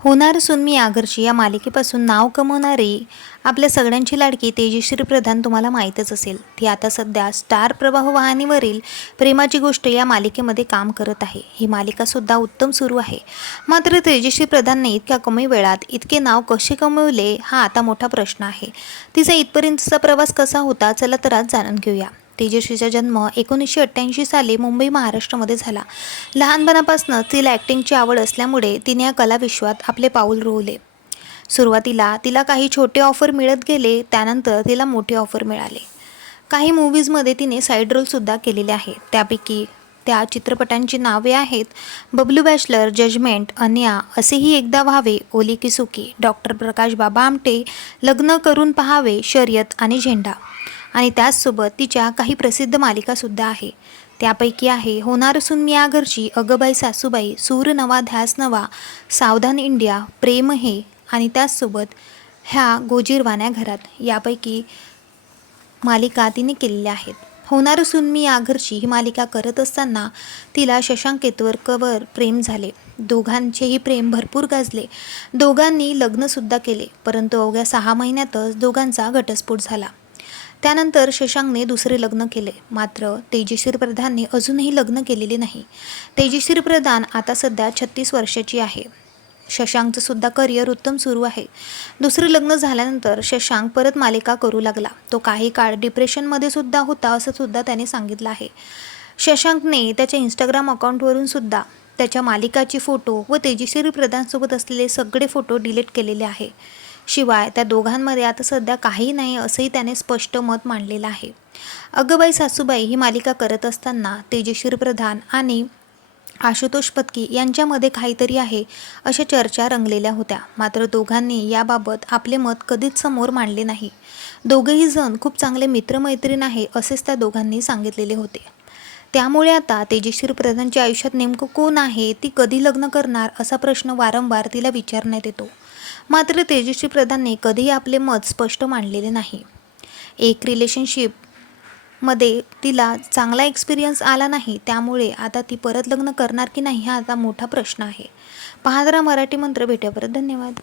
होणार सुनमी आगरची या मालिकेपासून नाव कमवणारी आपल्या सगळ्यांची लाडकी तेजश्री प्रधान तुम्हाला माहीतच असेल. ती आता सध्या स्टार प्रवाह वाहिनीवरील प्रेमाची गोष्ट या मालिकेमध्ये काम करत आहे. ही मालिकासुद्धा उत्तम सुरू आहे. मात्र तेजश्री प्रधानने इतक्या कमी वेळात इतके नाव कसे कमवले हा आता मोठा प्रश्न आहे. तिचा इथपर्यंतचा प्रवास कसा होता चला तर आज जाणून घेऊया. तेजस्वीचा जन्म एकोणीसशे अठ्ठ्याऐंशी साली मुंबई महाराष्ट्रामध्ये झाला. लहानपणापासून तिला ॲक्टिंगची आवड असल्यामुळे तिने या कलाविश्वात आपले पाऊल रोवले. सुरुवातीला तिला काही छोटे ऑफर मिळत गेले त्यानंतर तिला मोठे ऑफर मिळाले. काही मूवीजमध्ये तिने साईड रोलसुद्धा केलेले आहेत. त्यापैकी त्या चित्रपटांची नावे आहेत बबलू बॅचलर जजमेंट अन्या असेही एकदा व्हावे ओली की सुकी डॉक्टर प्रकाश बाबा आमटे लग्न करून पहावे शर्यत आणि झेंडा. आणि त्याचसोबत तिच्या काही प्रसिद्ध मालिकासुद्धा आहे. त्यापैकी आहे होणार सुन मी या घरची अगबाई सासूबाई सूर नवा ध्यास नवा सावधान इंडिया प्रेम हे आणि त्याचसोबत ह्या गोजीरवाण्या घरात यापैकी मालिका तिने केलेल्या आहेत. होणार सून मी या घरची ही मालिका करत असताना तिला शशांक केतवरकवर प्रेम झाले. दोघांचेही प्रेम भरपूर गाजले. दोघांनी लग्नसुद्धा केले परंतु अवघ्या सहा महिन्यातच दोघांचा घटस्फोट झाला. त्यानंतर शशांकने दुसरे लग्न केले. मात्र तेजश्री प्रधानने अजूनही लग्न केलेले नाही. तेजश्री प्रधान आता सध्या छत्तीस वर्षाची आहे. शशांकचं सुद्धा करिअर उत्तम सुरू आहे. दुसरं लग्न झाल्यानंतर शशांक परत मालिका करू लागला. तो काही काळ डिप्रेशनमध्ये सुद्धा होता असं सुद्धा त्याने सांगितलं आहे. शशांकने त्याच्या इंस्टाग्राम अकाउंटवरून सुद्धा त्याच्या मालिकाची फोटो व तेजश्री प्रधानसोबत असलेले सगळे फोटो डिलीट केलेले आहे. शिवाय त्या दोघांमध्ये आता सध्या काही नाही असंही त्याने स्पष्ट मत मांडलेलं आहे. अगबाई सासूबाई ही मालिका करत असताना तेजशीर प्रधान आणि आशुतोष पत्की यांच्यामध्ये काहीतरी आहे अशा चर्चा रंगलेल्या होत्या. मात्र दोघांनी याबाबत आपले मत कधीच समोर मांडले नाही. दोघेही जण खूप चांगले मित्रमैत्रीण आहे असेच त्या दोघांनी सांगितलेले होते. त्यामुळे आता तेजश्री प्रधानच्या आयुष्यात नेमकं कोण आहे ती कधी लग्न करणार असा प्रश्न वारंवार तिला विचारण्यात येतो. मात्र तेजस्वी प्रधानने कधीही आपले मत स्पष्ट मांडलेले नाही. एक रिलेशनशिपमध्ये तिला चांगला एक्सपिरियन्स आला नाही त्यामुळे आता ती परत लग्न करणार की नाही हा आता मोठा प्रश्न आहे. पाहत मराठी मंत्र भेट्या धन्यवाद.